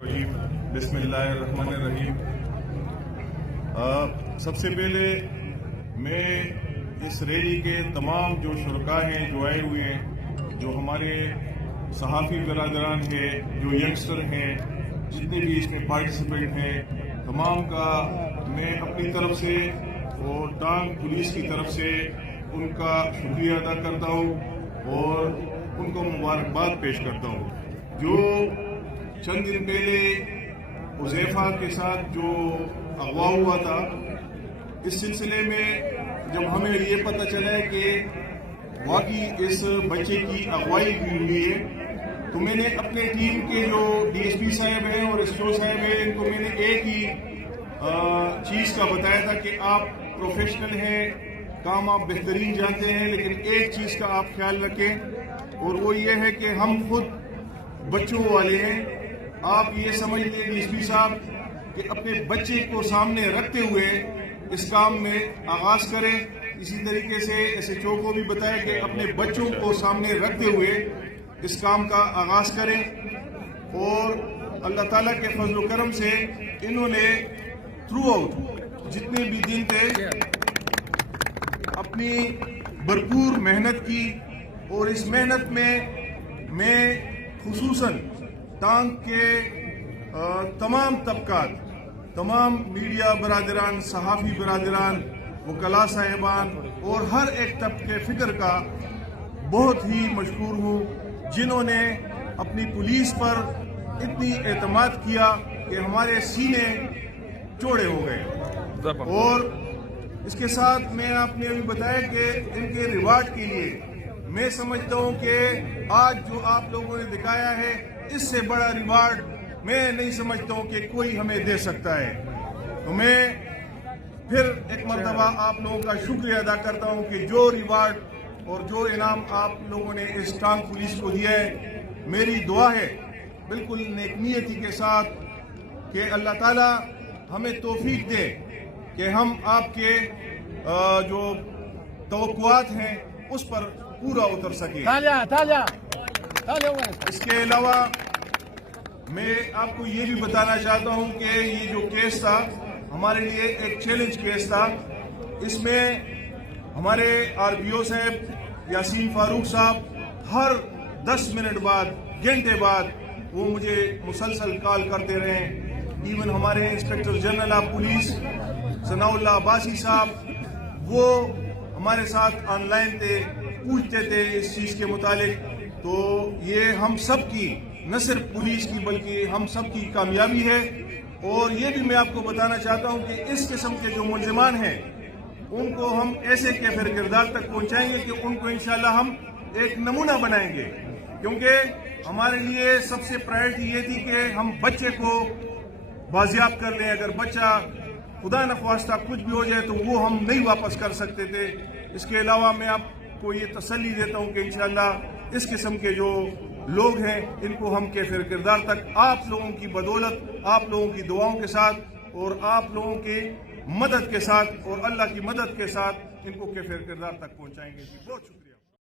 बिस्मिल्लाहिर्रहमानिर्रहीम। सबसे पहले मैं इस रैली के तमाम जो शुरका हैं, जो आए हुए हैं, जो हमारे सहाफ़ी बरादरान हैं, जो यंगस्टर हैं, जितने भी इसमें पार्टिसिपेंट हैं, तमाम का मैं अपनी तरफ से और टांग पुलिस की तरफ से उनका शुक्रिया अदा करता हूँ और उनको मुबारकबाद पेश करता हूँ। जो चंद दिन पहले हुज़ैफा के साथ जो अगवा हुआ था, इस सिलसिले में जब हमें ये पता चला है कि वाकई इस बच्चे की अगवाई भी हुई है, तो मैंने अपने टीम के जो DSP साहब हैं और SO साहब हैं, इनको मैंने एक ही चीज़ का बताया था कि आप प्रोफेशनल हैं, काम आप बेहतरीन जानते हैं, लेकिन एक चीज़ का आप ख्याल रखें और वो ये है कि हम खुद बच्चों वाले हैं। आप ये समझ लें DSP साहब कि अपने बच्चे को सामने रखते हुए इस काम में आगाज़ करें। इसी तरीके से SHO को भी बताया कि अपने बच्चों को सामने रखते हुए इस काम का आगाज़ करें और अल्लाह ताला के फजल व करम से इन्होंने थ्रू आउट जितने भी दिन थे अपनी भरपूर मेहनत की और इस मेहनत में मैं खुसूसन टांग के तमाम तबकात, तमाम मीडिया बरादरान, सहाफ़ी बरादरान, वकला साहिबान और हर एक तबके फ़िक्र का बहुत ही मशहूर हूँ, जिन्होंने अपनी पुलिस पर इतनी एतमाद किया कि हमारे सीने चौड़े हो गए। और इसके साथ मैं आपने अभी बताया कि इनके रिवार्ड के लिए मैं समझता हूँ कि आज जो आप लोगों ने दिखाया है, इससे बड़ा रिवार्ड मैं नहीं समझता हूँ कि कोई हमें दे सकता है। तो मैं फिर एक मरतबा आप लोगों का शुक्रिया अदा करता हूँ कि जो रिवार्ड और जो इनाम आप लोगों ने इस टांग पुलिस को दिया है, मेरी दुआ है बिल्कुल नेकनीयती के साथ कि अल्लाह ताला हमें तौफीक दे कि हम आपके जो तवक्कुआत हैं उस पर पूरा उतर सके। इसके अलावा मैं आपको ये भी बताना चाहता हूँ कि ये जो केस था हमारे लिए एक चैलेंज केस था। इसमें हमारे RPO साहब यासीन फारूक साहब हर 10 मिनट बाद, घंटे बाद वो मुझे मुसलसल कॉल करते रहे। इवन हमारे inspector general of police Sanaullah Abbasi साहब वो हमारे साथ ऑनलाइन थे, पूछते थे इस चीज़ के मुतालिक। तो ये हम सब की, न सिर्फ पुलिस की बल्कि हम सब की कामयाबी है। और ये भी मैं आपको बताना चाहता हूँ कि इस किस्म के जो मुलजिमान हैं उनको हम ऐसे कैफिर किरदार तक पहुँचाएंगे कि उनको इंशाल्लाह हम एक नमूना बनाएंगे, क्योंकि हमारे लिए सबसे प्रायोरिटी ये थी कि हम बच्चे को बाजियाब कर लें। अगर बच्चा खुदा न ख्वास्ता कुछ भी हो जाए तो वो हम नहीं वापस कर सकते थे। इसके अलावा मैं आपको ये तसल्ली देता हूँ कि इंशाल्लाह इस किस्म के जो लोग हैं इनको हम कैफिर किरदार तक आप लोगों की बदौलत, आप लोगों की दुआओं के साथ और आप लोगों की मदद के साथ और अल्लाह की मदद के साथ इनको कैफिर किरदार तक पहुँचाएंगे। बहुत शुक्रिया।